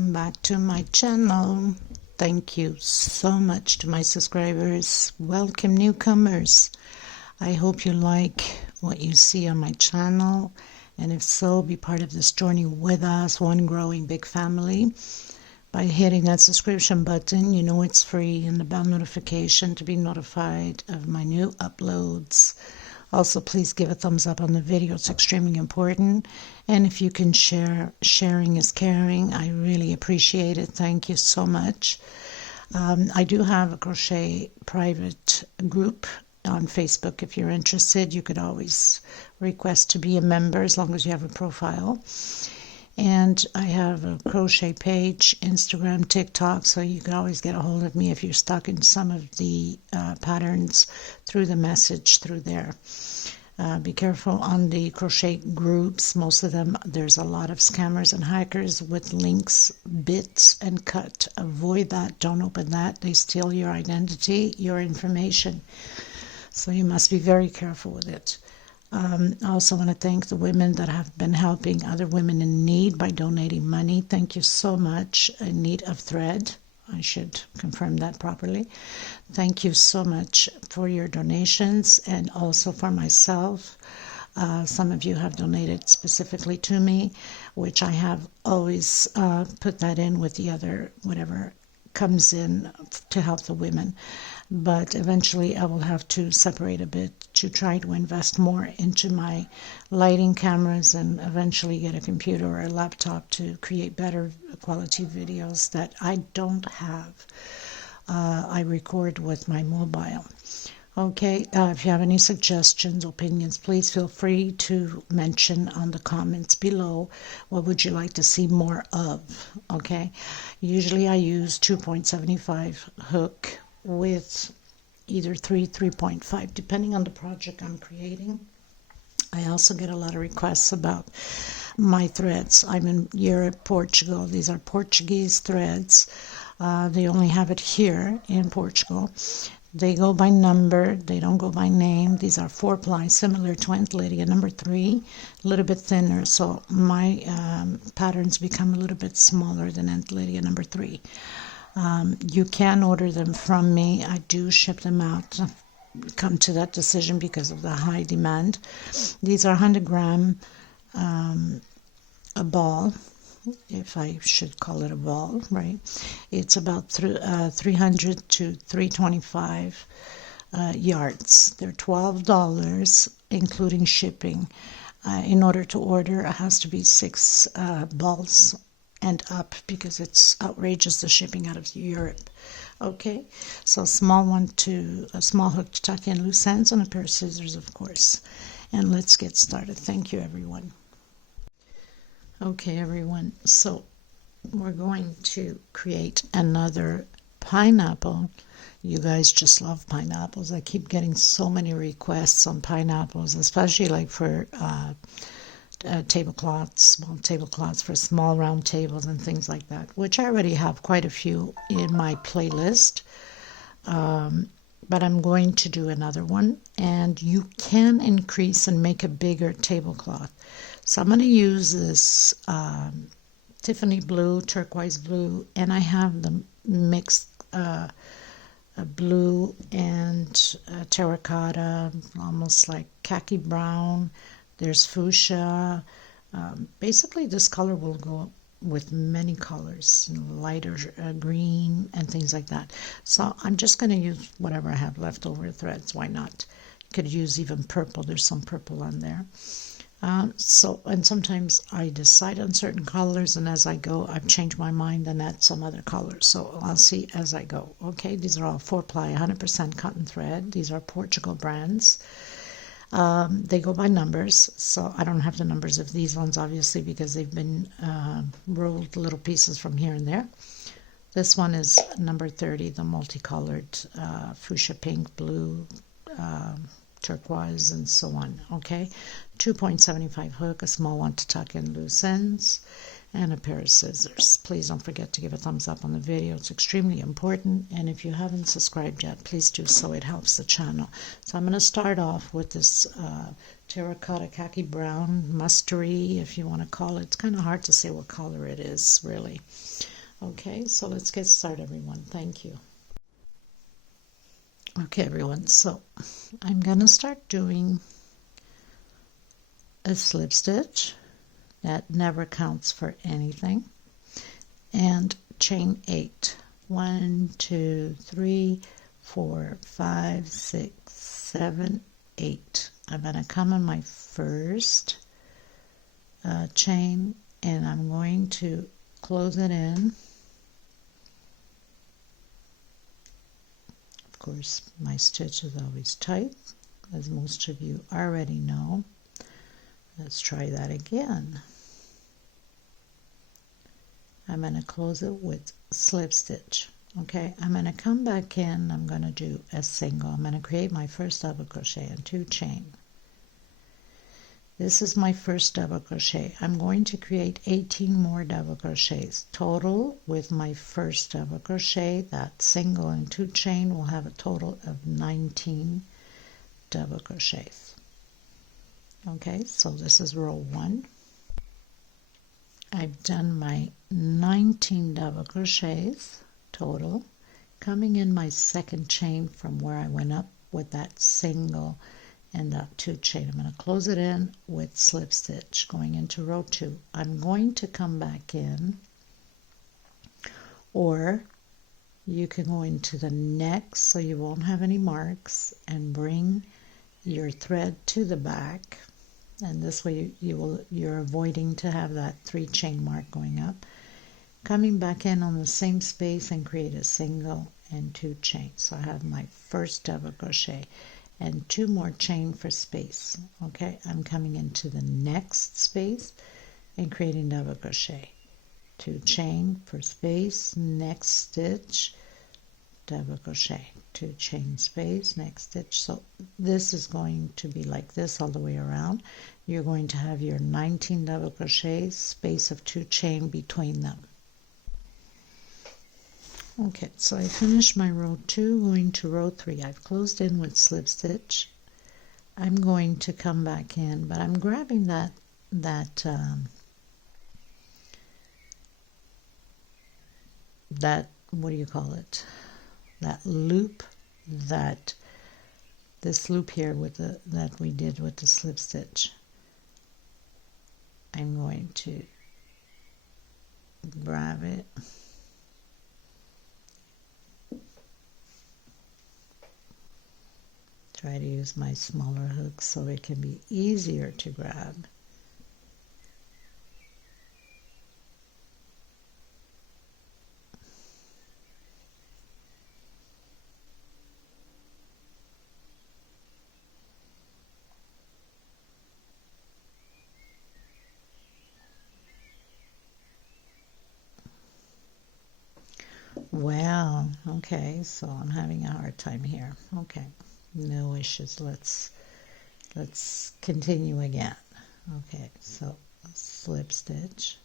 welcome back to my channel. Thank you so much to my subscribers. Welcome newcomers. I hope you like what you see on my channel, and if so, be part of this journey with us, one growing big family, by hitting that subscription button. You know it's free, and the bell notification to be notified of my new uploads. Also, please give a thumbs up on the video. It's extremely important. And if you can share, sharing is caring. I really appreciate it. Thank you so much. I do have a crochet private group on Facebook. If you're interested, you could always request to be a member as long as you have a profile. And I have a crochet page, Instagram, TikTok, so you can always get a hold of me if you're stuck in some of the patterns through the message through there. Be careful on the crochet groups. Most of them, there's a lot of scammers and hackers with links, bits, and cut. Avoid that. Don't open that. They steal your identity, your information. So you must be very careful with it. I also want to thank the women that have been helping other women in need by donating money. Thank you so much. In need of thread. I should confirm that properly. Thank you so much for your donations, and also for myself. Some of you have donated specifically to me, which I have always put that in with the other, whatever comes in to help the women. But eventually I will have to separate a bit to try to invest more into my lighting cameras, and eventually get a computer or a laptop to create better quality videos that I don't have. I record with my mobile. Okay, if you have any suggestions, opinions, please feel free to mention on the comments below. What would you like to see more of? Okay, usually I use 2.75 hook with either 3.5, depending on the project I'm creating. I also get a lot of requests about my threads. I'm in Europe, Portugal. These are Portuguese threads. They only have it here in Portugal. They go by number. They don't go by name. These are 4-ply, similar to Aunt Lydia number 3, a little bit thinner. So my patterns become a little bit smaller than Aunt Lydia number 3. You can order them from me. I do ship them out. I've come to that decision because of the high demand. These are 100 gram a ball, if I should call it a ball, right? It's about 300 to 325 yards. They're $12, including shipping. In order to order, it has to be 6 balls and up, because it's outrageous, the shipping out of Europe. Okay, so a small hook to tuck in loose ends, and a pair of scissors, of course. And let's get started. Thank you, everyone. Okay, everyone, so we're going to create another pineapple. You guys just love pineapples. I keep getting so many requests on pineapples, especially like for tablecloths, small tablecloths for small round tables and things like that, which I already have quite a few in my playlist. But I'm going to do another one, and you can increase and make a bigger tablecloth. So I'm going to use this Tiffany blue, turquoise blue, and I have the mixed blue and terracotta, almost like khaki brown. There's fuchsia. Basically, this color will go with many colors, lighter green and things like that. So I'm just going to use whatever I have leftover threads. Why not? You could use even purple. There's some purple on there. And sometimes I decide on certain colors, and as I go, I've changed my mind and add some other colors. So I'll see as I go. Okay, these are all 4-ply, 100% cotton thread. These are Portugal brands. They go by numbers, so I don't have the numbers of these ones, obviously, because they've been rolled little pieces from here and there. This one is number 30, the multicolored fuchsia, pink, blue, turquoise, and so on. Okay, 2.75 hook, a small one to tuck in loose ends, and a pair of scissors. Please don't forget to give a thumbs up on the video. It's extremely important, and if you haven't subscribed yet, please do so. It helps the channel. So I'm going to start off with this terracotta khaki brown, mustardy, if you want to call it. It's kind of hard to say what color it is, really. Okay, so let's get started, everyone. Thank you. Okay, everyone, so I'm going to start doing a slip stitch that never counts for anything, and chain 8. 1, 2, 3, 4, 5, 6, 7, 8. I'm going to come on my first chain, and I'm going to close it in. Of course, my stitch is always tight, as most of you already know. Let's try that again. I'm going to close it with slip stitch. Okay, I'm going to come back in. I'm going to do a single. I'm going to create my first double crochet and 2 chain. This is my first double crochet. I'm going to create 18 more double crochets total with my first double crochet. That single and 2 chain will have a total of 19 double crochets. Okay, so this is row 1. I've done my 19 double crochets total, coming in my second chain from where I went up with that single and that 2 chain. I'm going to close it in with slip stitch going into row 2. I'm going to come back in, or you can go into the next so you won't have any marks, and bring your thread to the back, and this way you're avoiding to have that 3 chain mark going up. Coming back in on the same space and create a single and 2 chains. So I have my first double crochet and 2 more chain for space. Okay, I'm coming into the next space and creating double crochet, 2 chain for space, next stitch, double crochet, 2 chain space, next stitch. So this is going to be like this all the way around. You're going to have your 19 double crochets, space of 2 chain between them. Okay, so I finished my row 2, going to row 3. I've closed in with slip stitch. I'm going to come back in, but I'm grabbing that what do you call it? That loop, this loop here with that we did with the slip stitch. I'm going to grab it, try to use my smaller hook so it can be easier to grab. Well, okay, so I'm having a hard time here. Okay, no issues. Let's continue again. Okay, so slip stitch.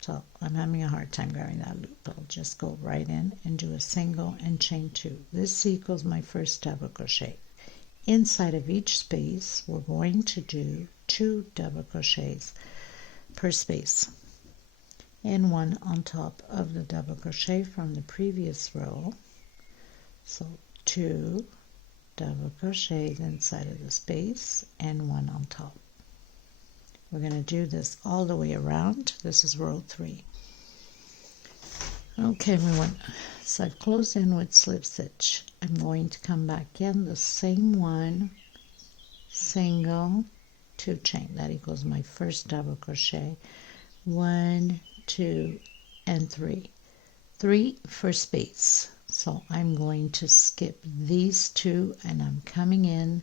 So I'm having a hard time grabbing that loop. I'll just go right in and do a single and chain 2. This equals my first double crochet. Inside of each space, we're going to do 2 double crochets per space, and 1 on top of the double crochet from the previous row. So 2 double crochets inside of the space and 1 on top. We're going to do this all the way around. This is row 3. Okay, everyone, so I've closed in with slip stitch. I'm going to come back in the same one, single, 2 chain. That equals my first double crochet. 1, 2, and 3. 3 for space. So I'm going to skip these 2, and I'm coming in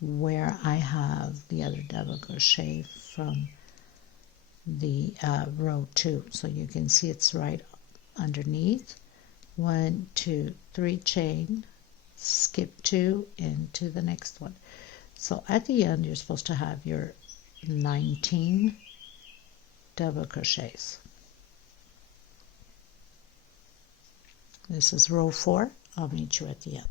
where I have the other double crochet from the row 2. So you can see it's right underneath. 1, 2, 3 chain, skip 2 into the next one. So at the end you're supposed to have your 19 double crochets. This is row 4. I'll meet you at the end.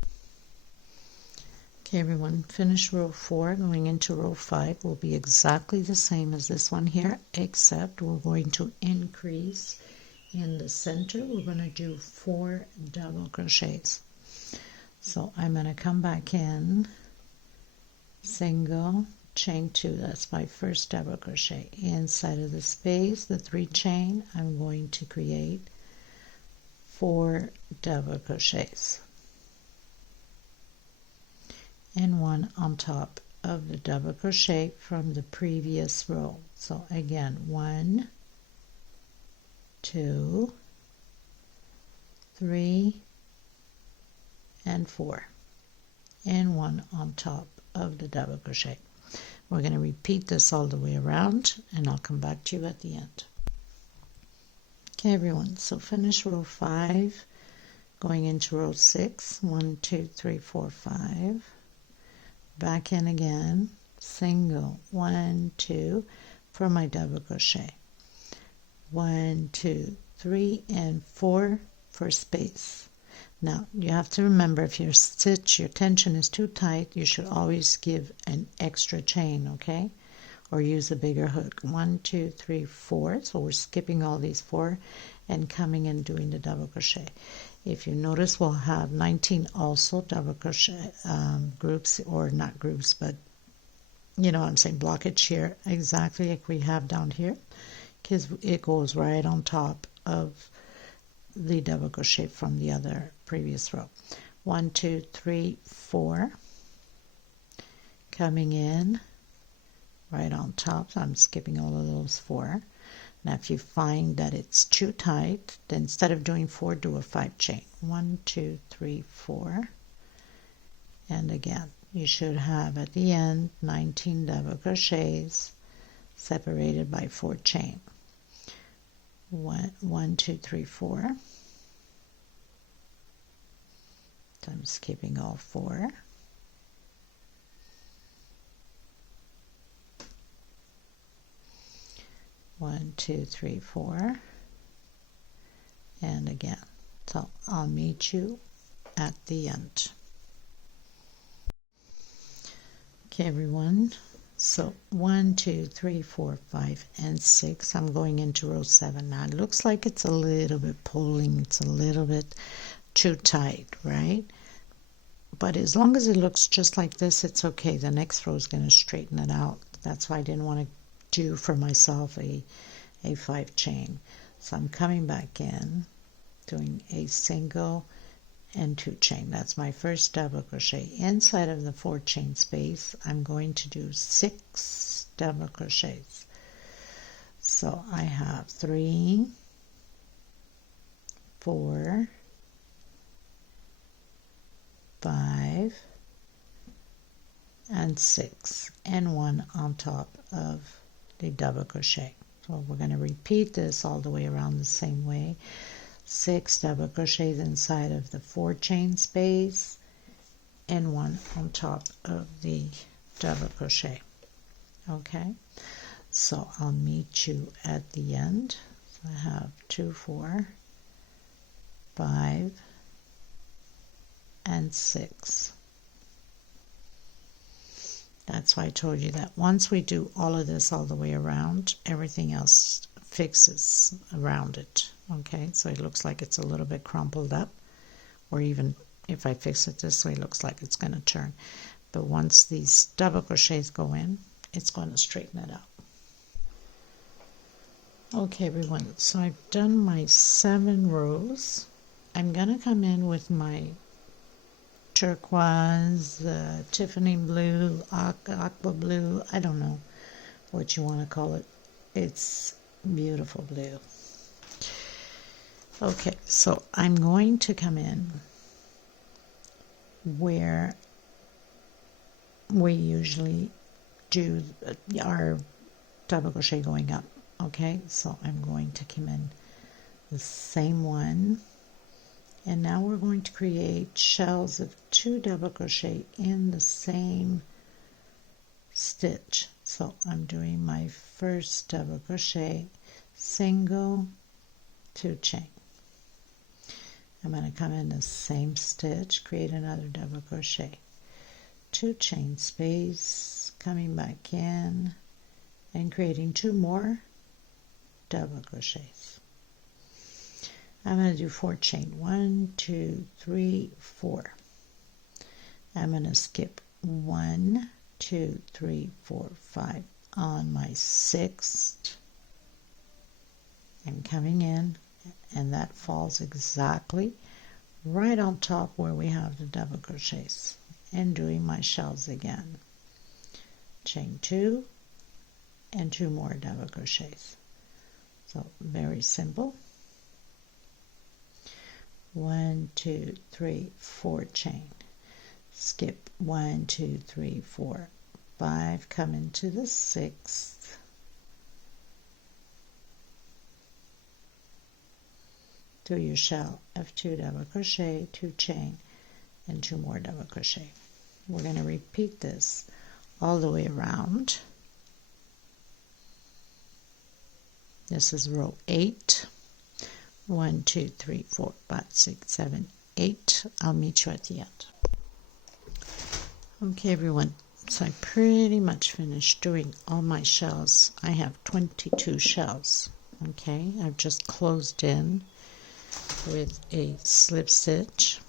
Okay, everyone, finish row 4. Going into row 5 will be exactly the same as this one here, except we're going to increase in the center. We're going to do 4 double crochets. So I'm going to come back in, single, chain 2, that's my first double crochet. Inside of the space, the 3 chain, I'm going to create 4 double crochets. And 1 on top of the double crochet from the previous row. So again, 1, 2, 3, and 4, and 1 on top of the double crochet. We're going to repeat this all the way around, and I'll come back to you at the end. Okay, everyone, so finish row 5, going into row 6, 1, 2, 3, 4, 5, back in again, single, 1, 2 for my double crochet, 1, 2, 3, and 4 for space. Now you have to remember, if your stitch, your tension is too tight, you should always give an extra chain, okay, or use a bigger hook. 1, 2, 3, 4. So we're skipping all these 4 and coming and doing the double crochet. If you notice, we'll have 19 also double crochet groups, or not groups, but you know what I'm saying, blockage here, exactly like we have down here, because it goes right on top of the double crochet from the other previous row. 1, 2, 3, 4, coming in right on top. So I'm skipping all of those 4. Now if you find that it's too tight, then instead of doing 4, do a 5 chain. 1, 2, 3, 4, and again you should have at the end 19 double crochets separated by 4 chain. 1, 2, 3, 4. So I'm skipping all 4. One, 2, 3, 4, and again. So I'll meet you at the end. Okay, everyone. So 1, 2, 3, 4, 5, and 6. I'm going into row 7 now. It looks like it's a little bit pulling. It's a little bit too tight, right? But as long as it looks just like this, it's okay. The next row is going to straighten it out. That's why I didn't want to do for myself a 5 chain. So I'm coming back in, doing a single and 2 chain. That's my first double crochet. Inside of the 4 chain space, I'm going to do 6 double crochets. So I have 3, 4, 5, and 6, and 1 on top of the double crochet. So we're going to repeat this all the way around the same way. 6 double crochets inside of the 4 chain space, and 1 on top of the double crochet. Okay, so I'll meet you at the end. So I have 2, 4, 5, and 6. That's why I told you that once we do all of this all the way around, everything else fixes around it. Okay, so it looks like it's a little bit crumpled up, or even if I fix it this way, it looks like it's going to turn. But once these double crochets go in, it's going to straighten it out. Okay, everyone, so I've done my 7 rows. I'm going to come in with my turquoise, Tiffany blue, aqua blue, I don't know what you want to call it. It's beautiful blue. Okay, so I'm going to come in where we usually do our double crochet going up. Okay, so I'm going to come in the same one, and now we're going to create shells of 2 double crochet in the same stitch. So I'm doing my first double crochet, single, 2 chain. I'm going to come in the same stitch, create another double crochet, 2 chain space, coming back in and creating 2 more double crochets. I'm going to do 4 chain, 1, 2, 3, 4. I'm going to skip 1, 2, 3, 4, 5 on my 6th. I'm coming in, and that falls exactly right on top where we have the double crochets, and doing my shells again. Chain 2 and 2 more double crochets. So very simple. 1, 2, 3, 4 chain. Skip 1, 2, 3, 4, 5. Come into the 6th. Do your shell of 2 double crochet, 2 chain, and 2 more double crochet. We're going to repeat this all the way around. This is row 8. 1, 2, 3, 4, 5, 6, 7, 8. I'll meet you at the end. Okay, everyone. So I pretty much finished doing all my shells. I have 22 shells. Okay, I've just closed in with a slip stitch.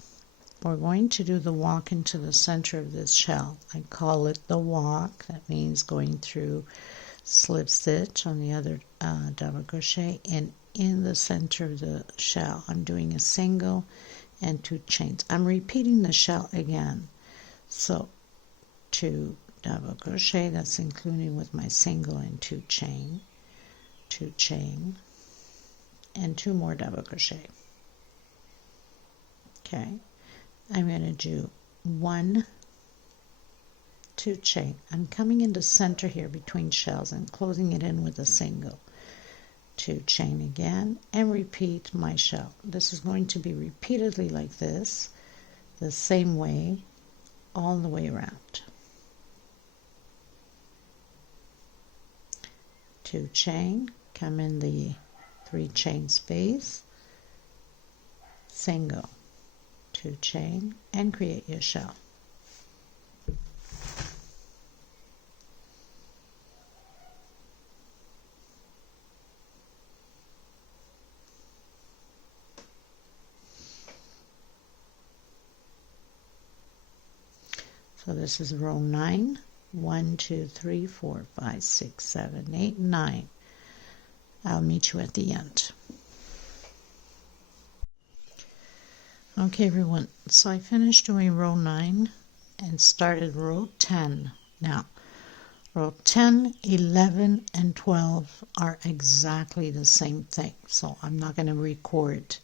We're going to do the walk into the center of this shell. I call it the walk. That means going through slip stitch on the other double crochet, and in the center of the shell I'm doing a single and 2 chains. I'm repeating the shell again, so 2 double crochet, that's including with my single and 2 chain, 2 chain, and 2 more double crochet. Okay, I'm going to do 1, 2 chain. I'm coming into center here between shells and closing it in with a single, 2 chain again, and repeat my shell. This is going to be repeatedly like this, the same way all the way around. 2 chain, come in the 3 chain space, single, 2 chain, and create your shell. So this is row 9. 1, 2, 3, 4, 5, 6, 7, 8, 9. I'll meet you at the end. Okay, everyone, so I finished doing row 9 and started row 10. Now, row 10, 11, and 12 are exactly the same thing, so I'm not going to record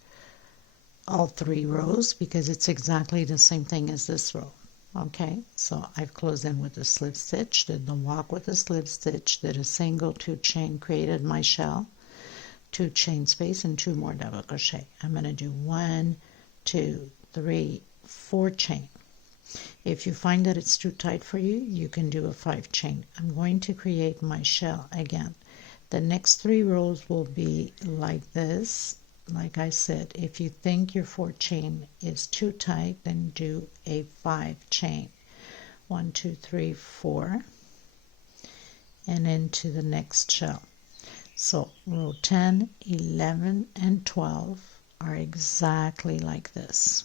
all 3 rows because it's exactly the same thing as this row. Okay, so I've closed in with a slip stitch, did the walk with a slip stitch, did a single, 2 chain, created my shell, 2 chain space, and 2 more double crochet. I'm going to do 1, 2, 3, 4 chain. If you find that it's too tight for you, you can do a 5 chain. I'm going to create my shell again. The next 3 rows will be like this. Like I said, if you think your 4 chain is too tight, then do a 5 chain. 1, 2, 3, 4, and into the next shell. So row 10, 11, and 12 are exactly like this.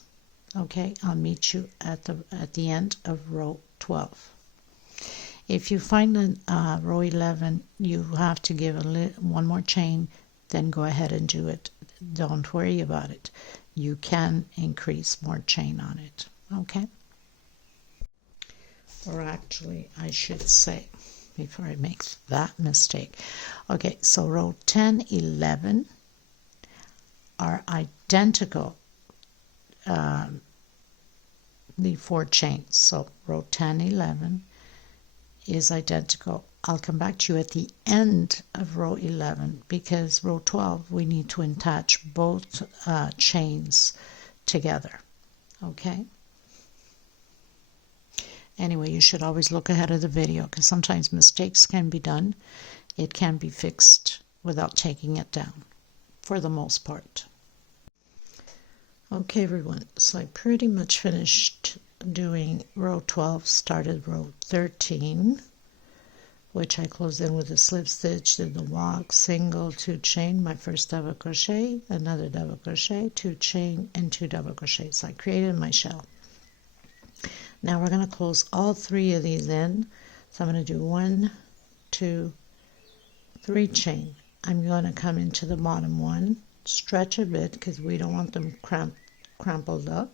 Okay, I'll meet you at the end of row 12. If you find that row 11 you have to give one more chain, then go ahead and do it. Don't worry about it. You can increase more chain on it. Okay? Or actually, I should say, before I make that mistake. Okay, so row 10, 11 are identical, the 4 chains. So row 10, 11 is identical. I'll come back to you at the end of row 11 because row 12 we need to attach both chains together. Okay? Anyway, you should always look ahead of the video because sometimes mistakes can be done. It can be fixed without taking it down for the most part. Okay everyone, so I pretty much finished doing row 12, started row 13, which I closed in with a slip stitch, did the walk, single, 2 chain, my first double crochet, another double crochet, 2 chain, and 2 double crochets. So I created my shell. Now we're going to close all 3 of these in. So I'm going to do 1, 2, 3 chain. I'm going to come into the bottom one, stretch a bit because we don't want them crumpled up,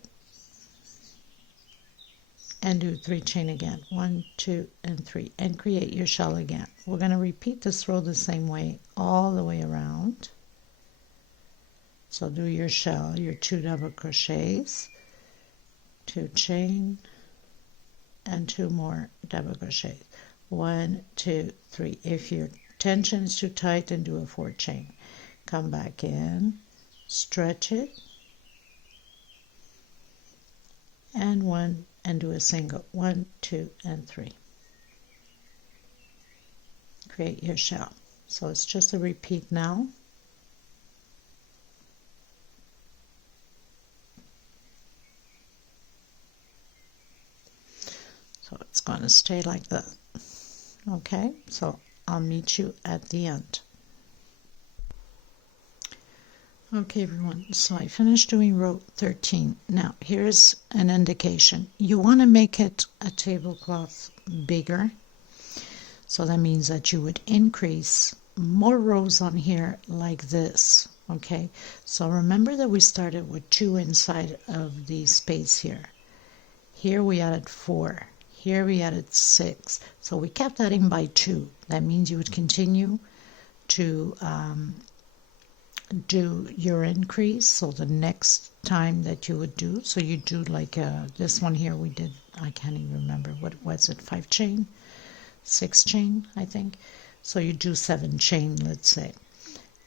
and do 3 chain again, 1, 2, and 3, and create your shell again. We're going to repeat this row the same way all the way around. So do your shell, your 2 double crochets, 2 chain, and 2 more double crochets, 1, 2, 3. If your tension is too tight, then do a 4 chain. Come back in, stretch it, and 1, and do a single, 1, 2, and 3. Create your shell. So it's just a repeat now. So it's going to stay like that. Okay, so I'll meet you at the end. Okay everyone, so I finished doing row 13. Now here's an indication. You want to make it a tablecloth bigger. So that means that you would increase more rows on here like this. Okay, so remember that we started with 2 inside of the space here. Here we added 4. Here we added 6. So we kept adding by 2. That means you would continue to do your increase. So the next time that you would do, so you do like this one here we did, I can't even remember, what was it, 5 chain, 6 chain I think. So you do 7 chain, let's say,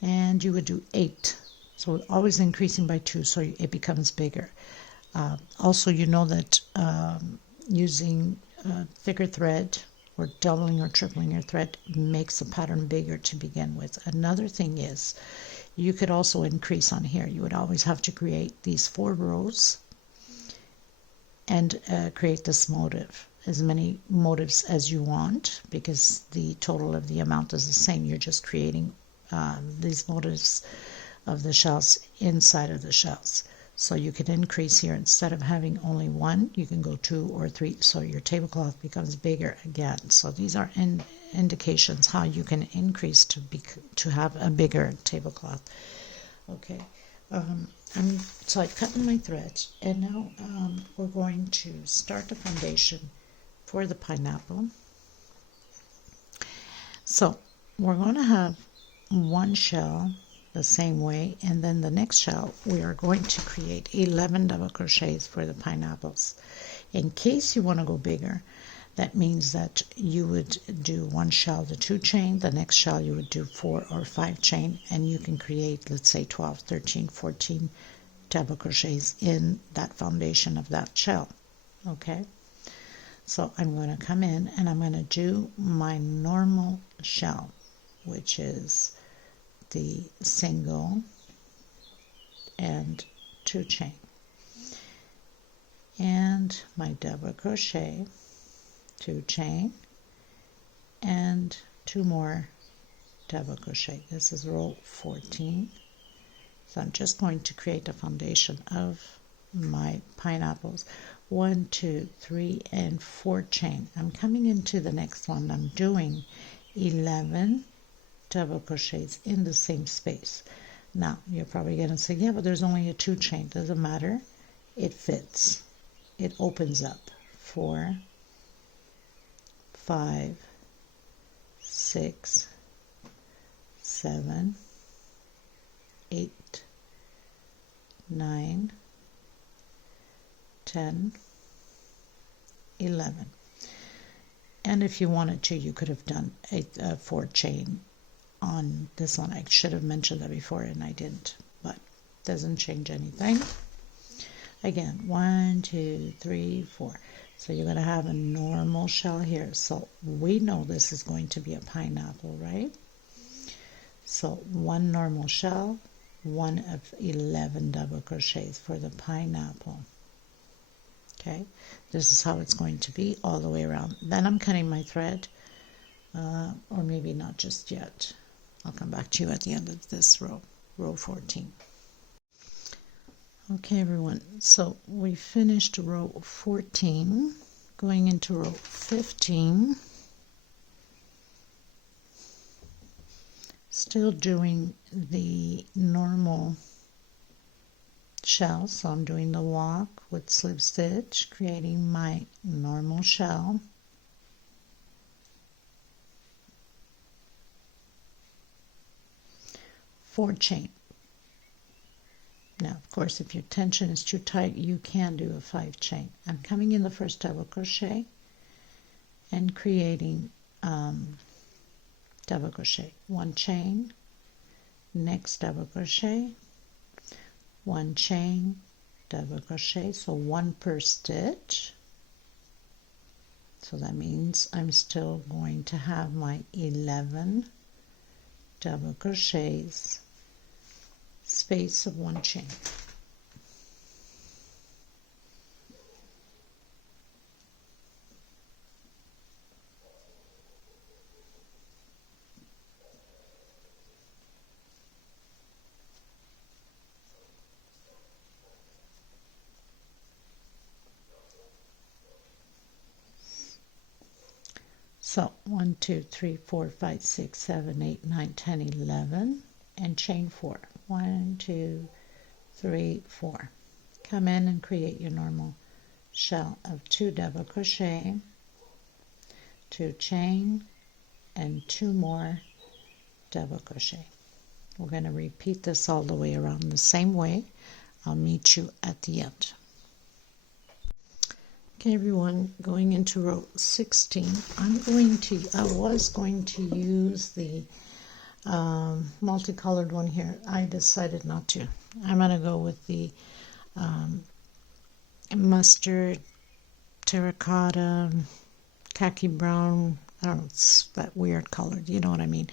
and you would do 8. So always increasing by 2, so it becomes bigger. Also you know that using thicker thread or doubling or tripling your thread makes the pattern bigger to begin with. Another thing is you could also increase on here. You would always have to create these 4 rows and create this motif, as many motifs as you want, because the total of the amount is the same. You're just creating these motifs of the shells inside of the shells. So you could increase here. Instead of having only 1, you can go 2 or 3, so your tablecloth becomes bigger again. So these are indications how you can increase to have a bigger tablecloth. Okay, so I've cut my thread, and now we're going to start the foundation for the pineapple. So we're going to have 1 shell the same way, and then the next shell we are going to create 11 double crochets for the pineapples. In case you want to go bigger, that means that you would do 1 shell, the 2 chain, the next shell you would do 4 or 5 chain, and you can create, let's say, 12, 13, 14 double crochets in that foundation of that shell. Okay, so I'm going to come in and I'm going to do my normal shell, which is the single and 2 chain, and my double crochet, 2 chain, and 2 more double crochet. This is row 14. So I'm just going to create a foundation of my pineapples. 1, 2, 3, and 4 chain. I'm coming into the next one. I'm doing 11 double crochets in the same space. Now you're probably going to say, yeah, but there's only a 2 chain. Doesn't matter, it fits, it opens up. 4, 5, 6, 7, 8, 9, 10, 11. And if you wanted to, you could have done a 4 chain on this one. I should have mentioned that before and I didn't, but doesn't change anything. Again, 1, 2, 3, 4. So you're going to have a normal shell here. So we know this is going to be a pineapple, right? So 1 normal shell, 1 of 11 double crochets for the pineapple. Okay, this is how it's going to be all the way around. Then I'm cutting my thread, or maybe not just yet. I'll come back to you at the end of this row, row 14. Okay everyone, so we finished row 14, going into row 15. Still doing the normal shell, so I'm doing the walk with slip stitch, creating my normal shell. Four chain. Now, of course, if your tension is too tight, you can do a 5 chain. I'm coming in the first double crochet and creating double crochet, 1 chain, next double crochet, 1 chain, double crochet, so 1 per stitch. So that means I'm still going to have my 11 double crochets, space of 1 chain. So 1, 2, 3, 4, 5, 6, 7, 8, 9, 10, 11, and chain 4. 1, 2, 3, 4. Come in and create your normal shell of 2 double crochet, 2 chain, and 2 more double crochet. We're going to repeat this all the way around the same way. I'll meet you at the end. Okay everyone, going into row 16, I was going to use the multicolored one here. I decided not to. I'm going to go with the mustard, terracotta, khaki brown. I don't know, it's that weird color, you know what I mean?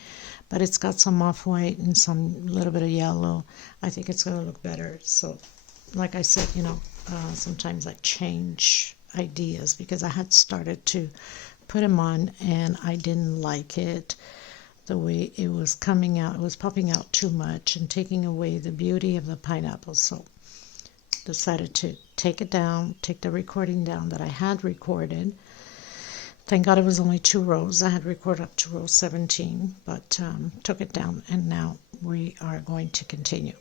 But it's got some off-white and some little bit of yellow. I think it's going to look better. So, like I said, you know, sometimes I change ideas because I had started to put them on and I didn't like it the way it was coming out. It was popping out too much and taking away the beauty of the pineapple. So decided to take it down, take the recording down that I had recorded. Thank God it was only 2 rows. I had recorded up to row 17, but took it down, and now we are going to continue.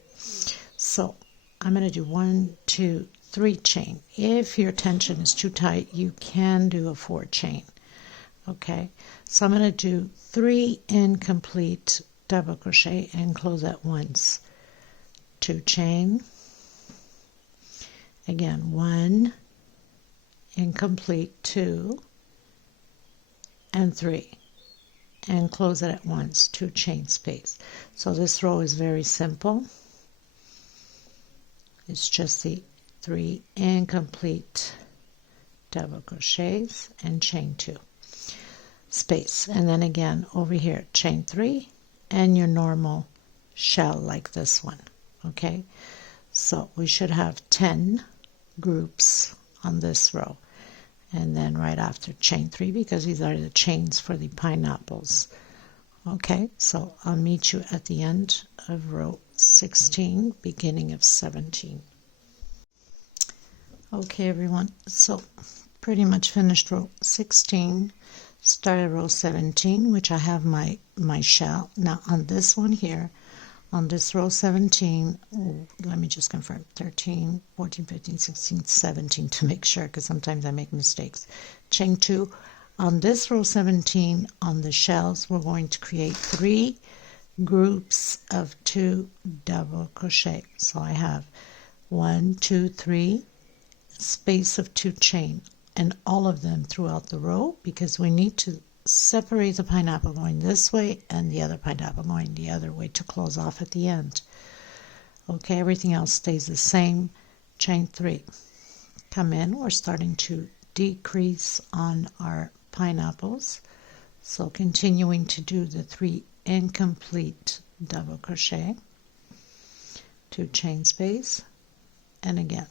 So I'm going to do 1, 2, 3 chain. If your tension is too tight, you can do a 4 chain. Okay, so I'm going to do 3 incomplete double crochet and close at once. 2 chain. Again, 1 incomplete, 2 and 3, and close it at once. 2 chain space. So this row is very simple. It's just the 3 incomplete double crochets and chain 2 space, and then again over here chain 3 and your normal shell like this one. Okay, so we should have 10 groups on this row, and then right after chain 3, because these are the chains for the pineapples. Okay, so I'll meet you at the end of row 16, beginning of 17. Okay everyone, so pretty much finished row 16, started row 17, which I have my shell. Now on this one here, on this row 17, let me just confirm, 13, 14, 15, 16, 17 to make sure, because sometimes I make mistakes. Chain 2. On this row 17, on the shells, we're going to create 3 groups of 2 double crochet. So I have 1, 2, 3, space of 2 chain, and all of them throughout the row, because we need to separate the pineapple going this way and the other pineapple going the other way to close off at the end. Okay, everything else stays the same. Chain 3. Come in, we're starting to decrease on our pineapples, so continuing to do the 3 incomplete double crochet, 2 chain space, and again.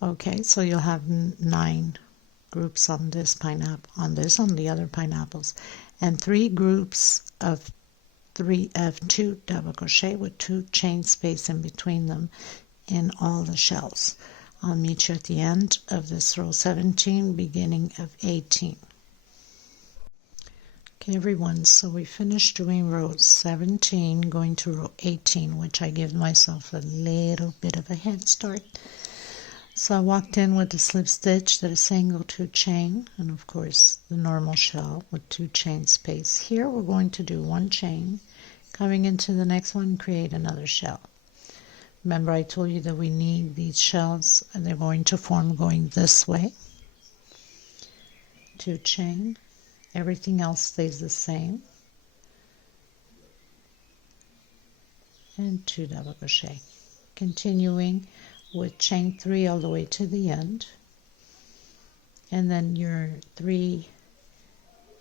Okay, so you'll have 9 groups on this pineapple, on the other pineapples, and 3 groups of 2 double crochet with 2 chain space in between them in all the shells. I'll meet you at the end of this row 17, beginning of 18. Okay everyone, so we finished doing row 17, going to row 18, which I give myself a little bit of a head start. So I walked in with the slip stitch, did a single 2 chain, and of course the normal shell with 2 chain space. Here we're going to do 1 chain, coming into the next one, create another shell. Remember I told you that we need these shells, and they're going to form going this way. 2 chain, everything else stays the same, and 2 double crochet. Continuing with chain 3 all the way to the end, and then your 3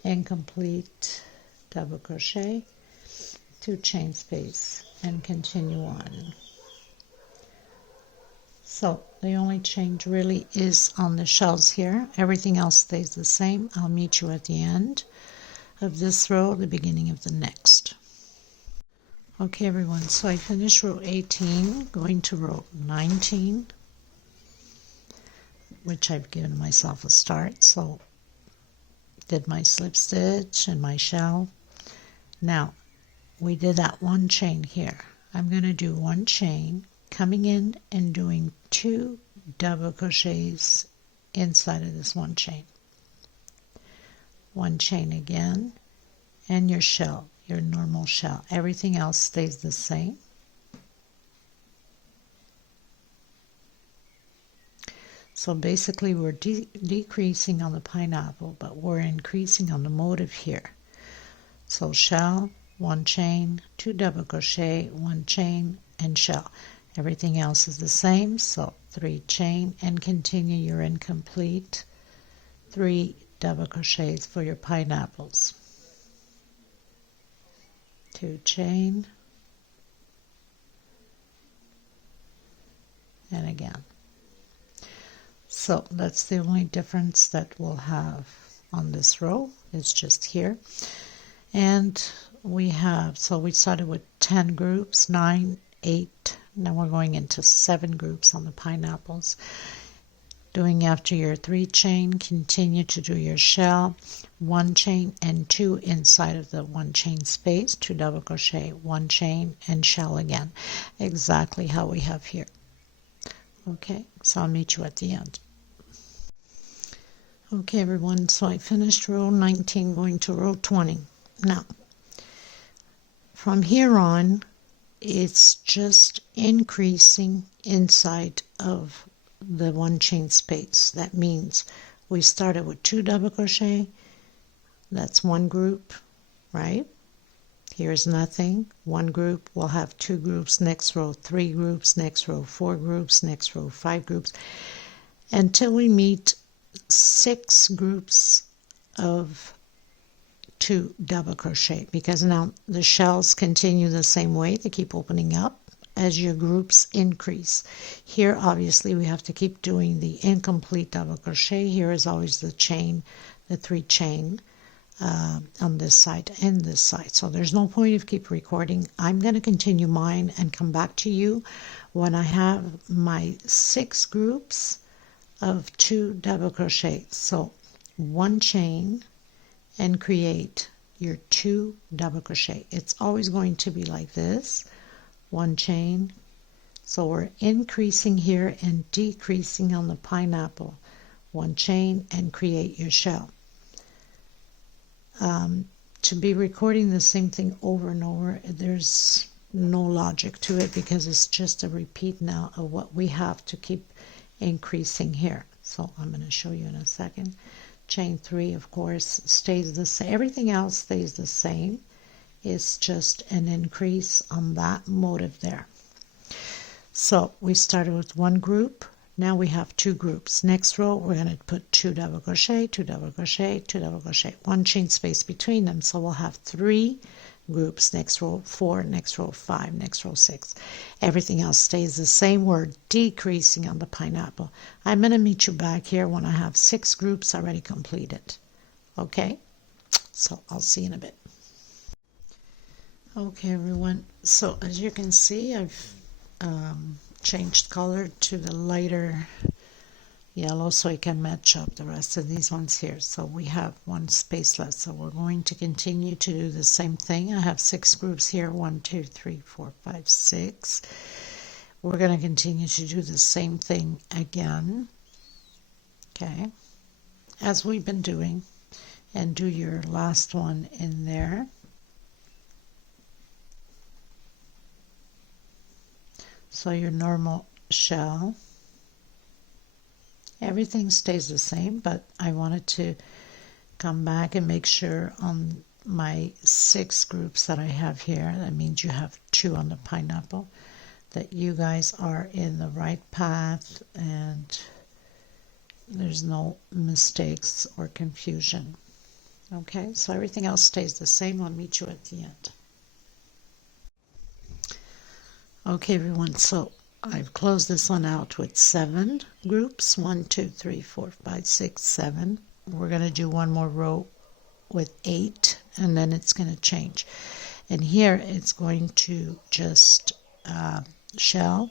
incomplete double crochet, 2 chain space, and continue on. So the only change really is on the shells here. Everything else stays the same. I'll meet you at the end of this row, the beginning of the next. Okay everyone, so I finished row 18, going to row 19, which I've given myself a start. So did my slip stitch and my shell. Now we did that 1 chain here. I'm going to do 1 chain, coming in and doing 2 double crochets inside of this 1 chain. 1 chain again, and your shell, your normal shell. Everything else stays the same. So basically we're decreasing on the pineapple, but we're increasing on the motif here. So shell, 1 chain, 2 double crochet, 1 chain, and shell. Everything else is the same, so 3 chain, and continue your incomplete 3 double crochets for your pineapples. 2 chain, and again. So that's the only difference that we'll have on this row. It's just here. And we have, so we started with 10 groups, 9, 8, now we're going into 7 groups on the pineapples. Doing after your 3 chain, continue to do your shell, 1 chain and 2 inside of the 1 chain space, 2 double crochet, 1 chain, and shell again, exactly how we have here. Okay, so I'll meet you at the end. Okay everyone, so I finished row 19, going to row 20. Now from here on, it's just increasing inside of the 1 chain space. That means we started with 2 double crochet, that's 1 group, right? Here's nothing, 1 group. We'll have 2 groups, next row 3 groups, next row 4 groups, next row 5 groups, until we meet 6 groups of 2 double crochet, because now the shells continue the same way. They keep opening up as your groups increase. Here obviously we have to keep doing the incomplete double crochet. Here is always the chain, the 3 chain on this side and this side. So there's no point of keep recording. I'm going to continue mine and come back to you when I have my 6 groups of 2 double crochet. So 1 chain and create your 2 double crochet. It's always going to be like this, 1 chain. So we're increasing here and decreasing on the pineapple, 1 chain, and create your shell. To be recording the same thing over and over, there's no logic to it, because it's just a repeat now of what we have to keep increasing here. So I'm going to show you in a second. Chain 3, of course, stays the same. Everything else stays the same. It's just an increase on that motif there. So we started with 1 group, Now we have 2 groups. Next row we're going to put 2 double crochet, 2 double crochet, 2 double crochet, 1 chain space between them. So we'll have 3 groups. Next row 4, next row 5, next row 6. Everything else stays the same. We're decreasing on the pineapple. I'm going to meet you back here when I have 6 groups already completed. Okay, so I'll see you in a bit. Okay everyone, so as you can see, I've changed color to the lighter yellow so it can match up the rest of these ones here. So we have 1 space left, so we're going to continue to do the same thing. I have 6 groups here, 1 2 3 4 5 6. We're going to continue to do the same thing again, okay, as we've been doing, and do your last one in there. So your normal shell, everything stays the same, but I wanted to come back and make sure on my 6 groups that I have here, that means you have 2 on the pineapple, that you guys are in the right path and there's no mistakes or confusion. Okay, so everything else stays the same. I'll meet you at the end. Okay everyone, so I've closed this one out with 7 groups, 1 2 3 4 5 6 7. We're going to do one more row with 8 and then it's going to change, and here it's going to just shell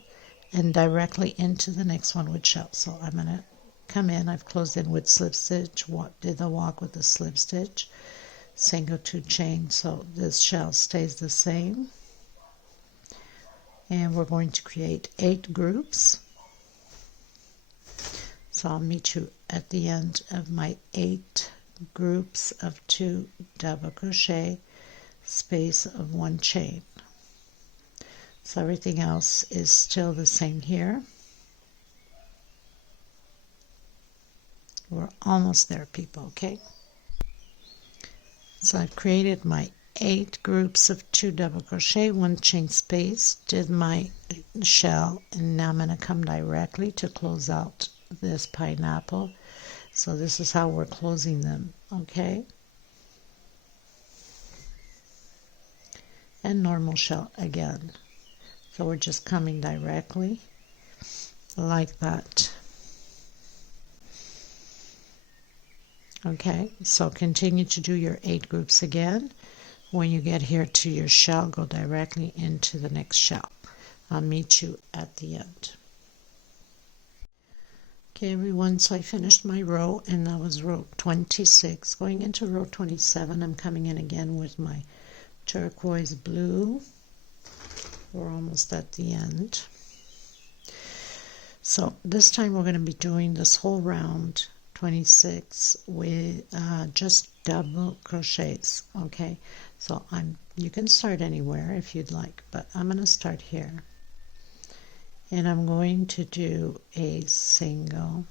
and directly into the next one with shell. So I'm going to come in, I've closed in with slip stitch, did the walk with the slip stitch, single 2 chain, so this shell stays the same. And we're going to create 8 groups. So I'll meet you at the end of my 8 groups of 2 double crochet, space of 1 chain. So everything else is still the same here. We're almost there, people, okay? So I've created my 8 groups of 2 double crochet, 1 chain space, did my shell, and now I'm going to come directly to close out this pineapple. So this is how we're closing them, okay? And normal shell again. So we're just coming directly like that. Okay, so continue to do your 8 groups again. When you get here to your shell, go directly into the next shell. I'll meet you at the end. Okay everyone, so I finished my row, and that was row 26. Going into row 27, I'm coming in again with my turquoise blue. We're almost at the end. So this time we're going to be doing this whole round 26 with just double crochets. Okay, so you can start anywhere if you'd like, but I'm going to start here, and I'm going to do a single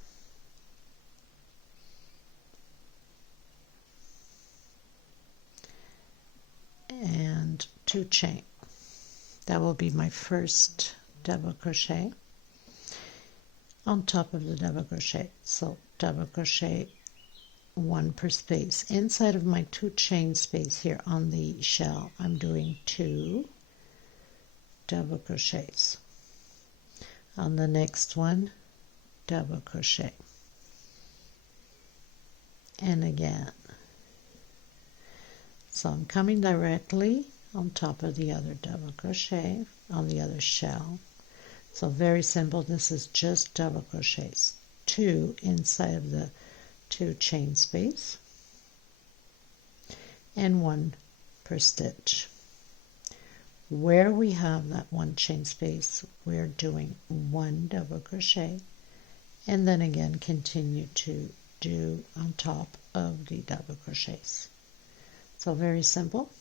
and 2 chain. That will be my first double crochet on top of the double crochet. So double crochet 1 per space. Inside of my 2 chain space here on the shell, I'm doing 2 double crochets. On the next one, double crochet, and again. So I'm coming directly on top of the other double crochet on the other shell. So very simple. This is just double crochets, 2 inside of the 2 chain space, and 1 per stitch. Where we have that 1 chain space, we're doing 1 double crochet, and then again continue to do on top of the double crochets. So very simple.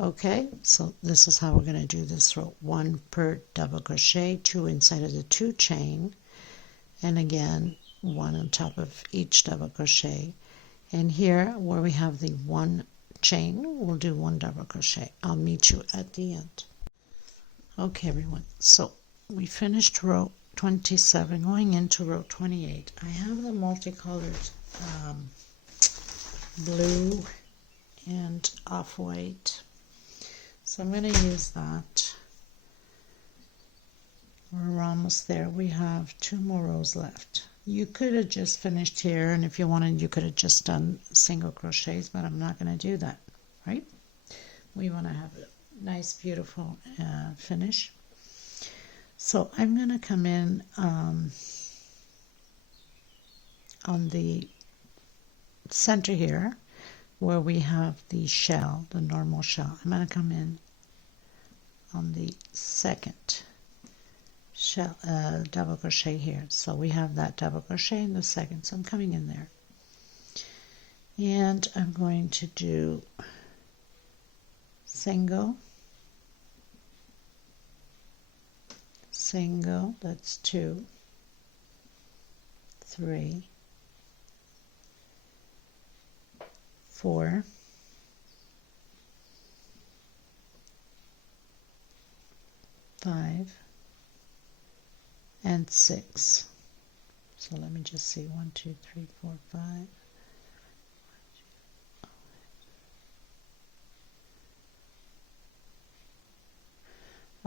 Okay, so this is how we're going to do this row. 1 per double crochet, 2 inside of the 2 chain, and again 1 on top of each double crochet. And here where we have the 1 chain, we'll do 1 double crochet. I'll meet you at the end. Okay everyone, so we finished row 27, going into row 28. I have the multicolored blue and off-white, so I'm going to use that. We're almost there. We have 2 more rows left. You could have just finished here, and if you wanted, you could have just done single crochets, but I'm not going to do that, right? We want to have a nice, beautiful finish. So I'm going to come in on the center here, where we have the shell, the normal shell. I'm going to come in on the second shell, double crochet here. So we have that double crochet in the second, so I'm coming in there, and I'm going to do single, single, that's 2, 3, 4, 5, and 6. So let me just see, 1, 2, 3, 4, 5.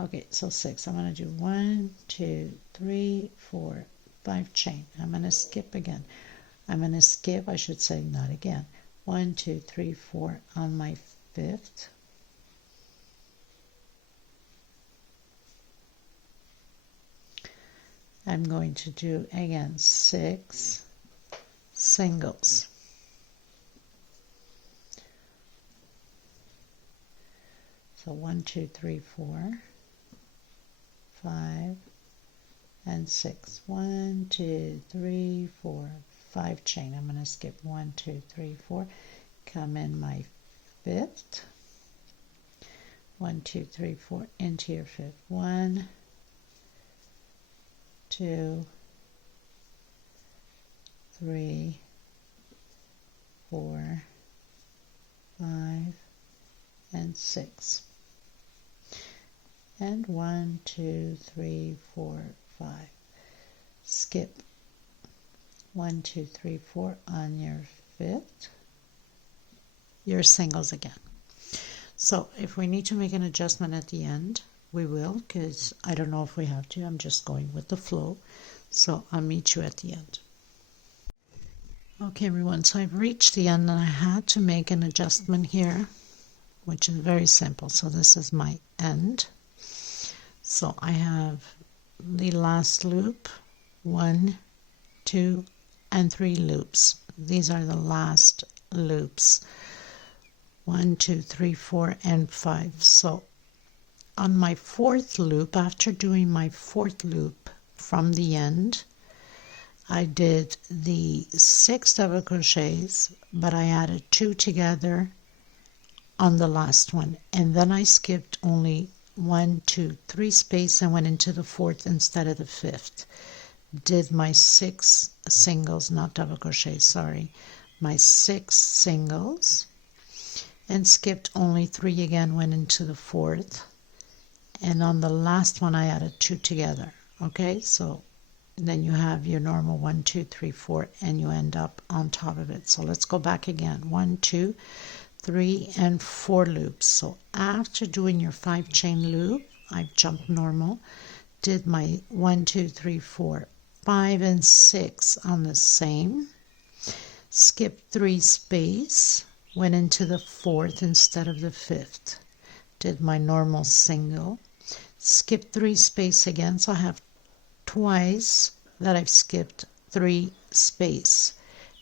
Okay, so 6. I'm going to do 1, 2, 3, 4, 5 chain. I'm going to skip again. I'm going to skip, I should say, not again. 1, 2, 3, 4 on my 5th. I'm going to do again 6 singles. So 1, 2, 3, 4, 5, and 6. 1, 2, 3, 4, 5 chain. I'm going to skip 1, 2, 3, 4. Come in my 5th. 1, 2, 3, 4 into your 5th. 1, 2, 3, 4, 5, and 6. And 1, 2, 3, 4, 5. Skip 1, 2, 3, 4 on your 5th. Your singles again. So if we need to make an adjustment at the end, we will, because I don't know if we have to. I'm just going with the flow. So I'll meet you at the end. Okay everyone, so I've reached the end and I had to make an adjustment here, which is very simple. So this is my end. So I have the last loop, 1, 2, and 3 loops. These are the last loops. 1, 2, 3, 4, and 5. So on my 4th loop, after doing my 4th loop from the end, I did the 6 double crochets, but I added 2 together on the last one, and then I skipped only 1, 2, 3 space and went into the 4th instead of the 5th. Did my 6 singles, not double crochets, sorry, my 6 singles, and skipped only 3 again, went into the 4th. And on the last one I added 2 together. Okay, so then you have your normal 1, 2, 3, 4, and you end up on top of it. So let's go back again. 1, 2, 3, and 4 loops. So after doing your 5 chain loop, I've jumped normal, did my 1, 2, 3, 4, 5, and 6 on the same, skipped 3 space, went into the 4th instead of the 5th, did my normal single, skipped 3 space again, so I have twice that I've skipped 3 space,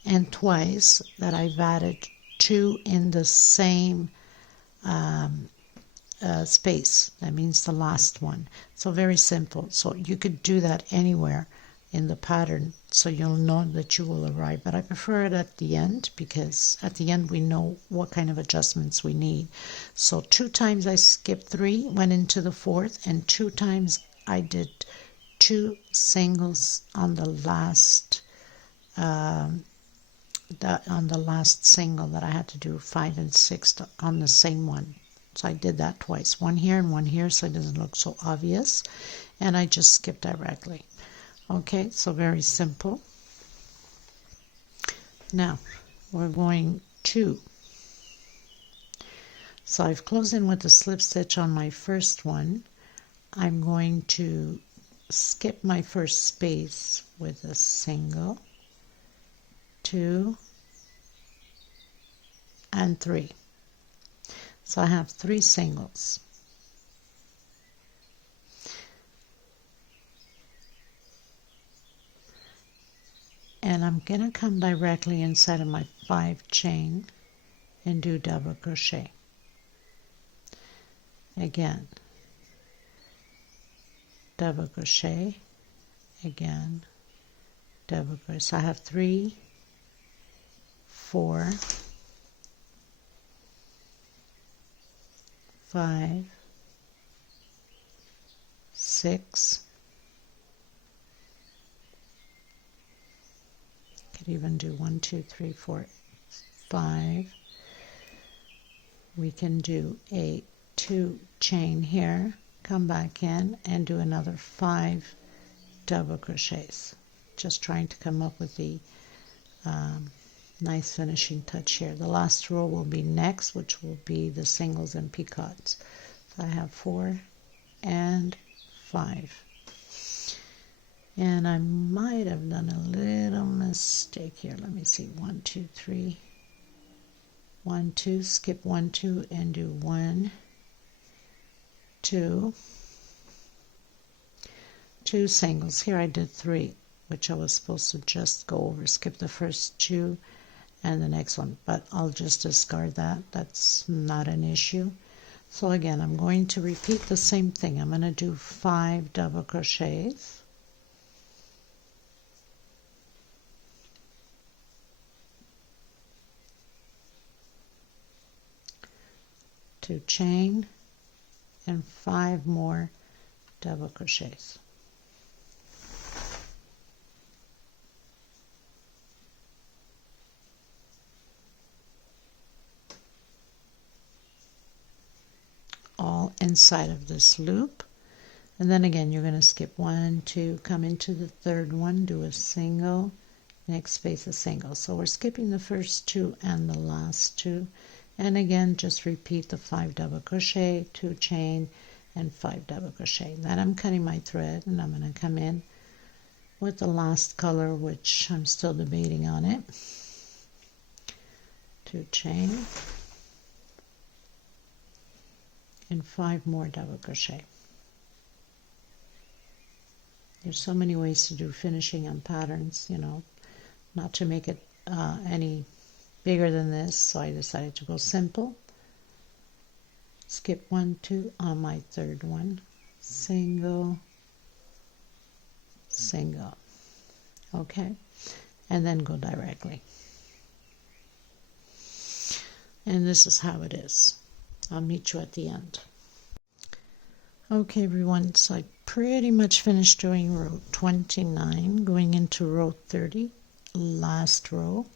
and twice that I've added 2 in the same space. That means the last one. So very simple. So you could do that anywhere in the pattern, so you'll know that you will arrive. But I prefer it at the end, because at the end we know what kind of adjustments we need. So 2 times I skipped 3, went into the 4th, and 2 times I did 2 singles on the last on the last single that I had to do 5 and 6 on the same one. So I did that twice, one here and one here, so it doesn't look so obvious, and I just skipped directly. Okay, so very simple. Now we're going to, so I've closed in with the slip stitch on my first one. I'm going to skip my first space with a single, 2 and 3. So I have 3 singles. And I'm going to come directly inside of my 5 chain and do double crochet. Again, double crochet, again, double crochet. So I have 3, 4, 5, 6, could even do 1, 2, 3, 4, 5. We can do a 2 chain here, come back in and do another 5 double crochets. Just trying to come up with the nice finishing touch here. The last row will be next, which will be the singles and picots. So I have 4 and 5. And I might have done a little mistake here. Let me see. 1, 2, 3. 1, 2. Skip 1, 2 and do 1, 2. 2 singles. Here I did 3, which I was supposed to just go over. Skip the first 2 and the next one, but I'll just discard that. That's not an issue. So again, I'm going to repeat the same thing. I'm going to do 5 double crochets. Two chain and 5 more double crochets. All inside of this loop, and then again you're going to skip 1, 2, come into the third one, do a single, next space a single. So we're skipping the first 2 and the last 2, and again just repeat the 5 double crochet, 2 chain and 5 double crochet. Then I'm cutting my thread and I'm going to come in with the last color, which I'm still debating on it. 2 chain and 5 more double crochet. There's so many ways to do finishing on patterns, you know, not to make it any bigger than this, so I decided to go simple. Skip 1, 2 on my third one, single, single, okay, and then go directly. And this is how it is. I'll meet you at the end. Okay everyone, so I pretty much finished doing row 29, going into row 30, last row.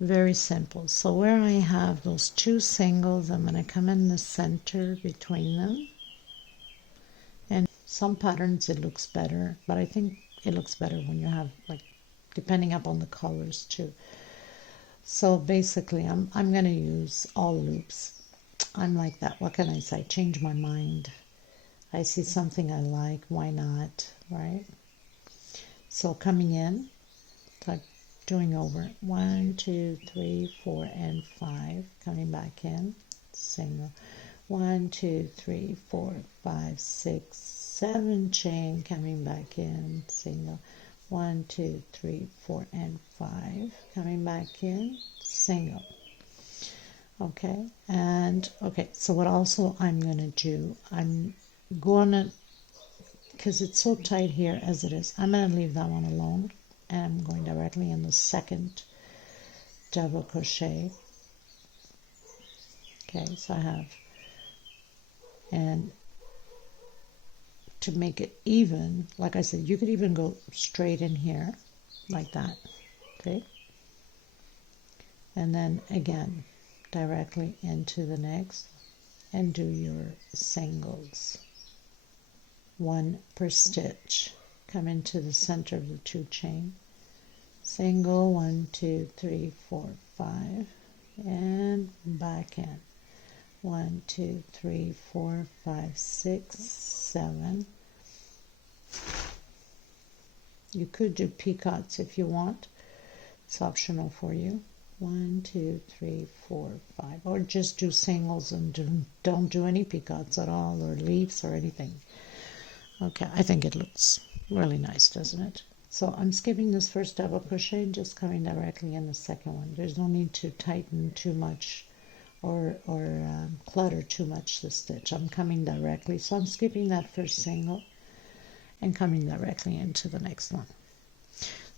Very simple. So where I have those 2 singles, I'm going to come in the center between them. And some patterns it looks better, but I think it looks better when you have, like, depending upon the colors too. So basically I'm going to use all loops. I'm like that. What can I say? Change my mind. I see something I like, why not, right? So coming in, like doing over 1, 2, 3, 4 and 5, coming back in, single, 1, 2, 3, 4, 5, 6, 7 chain, coming back in, single, 1, 2, 3, 4 and 5, coming back in, single. Okay, and okay, so what also I'm going to do, I'm going to, because it's so tight here as it is, I'm going to leave that one alone, and I'm going directly in the second double crochet. Okay, so I have, and to make it even, like I said, you could even go straight in here like that. Okay, and then again directly into the next, and do your singles, 1 per stitch. Come into the center of the 2 chain, single, 1 2 3 4 5, and back in, 1 2 3 4 5 6 7. You could do picots if you want, it's optional for you. 1 2 3 4 5, or just do singles and don't do any picots at all, or leaves or anything. Okay, I think it looks really nice, doesn't it? So I'm skipping this first double crochet and just coming directly in the second one. There's no need to tighten too much or clutter too much the stitch. I'm coming directly, so I'm skipping that first single and coming directly into the next one.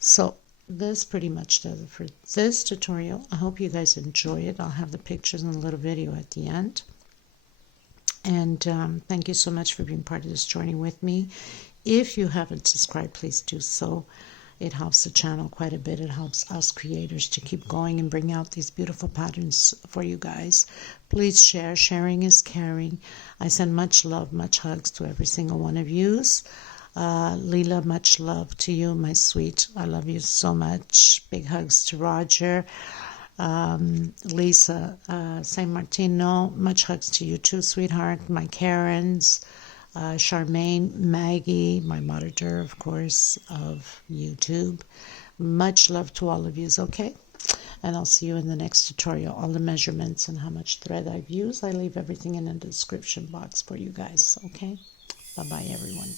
So this pretty much does it for this tutorial. I hope you guys enjoy it. I'll have the pictures and a little video at the end. And thank you so much for being part of this journey with me. If you haven't subscribed, please do so. It helps the channel quite a bit. It helps us creators to keep going and bring out these beautiful patterns for you guys. Please share. Sharing is caring. I send much love, much hugs to every single one of yous. Leela, much love to you, my sweet. I love you so much. Big hugs to Roger. Lisa, San Martino, much hugs to you too, sweetheart. My Karens, Charmaine, Maggie, my monitor, of course, of YouTube. Much love to all of yous, okay? And I'll see you in the next tutorial. All the measurements and how much thread I've used, I leave everything in the description box for you guys, okay? Bye-bye, everyone.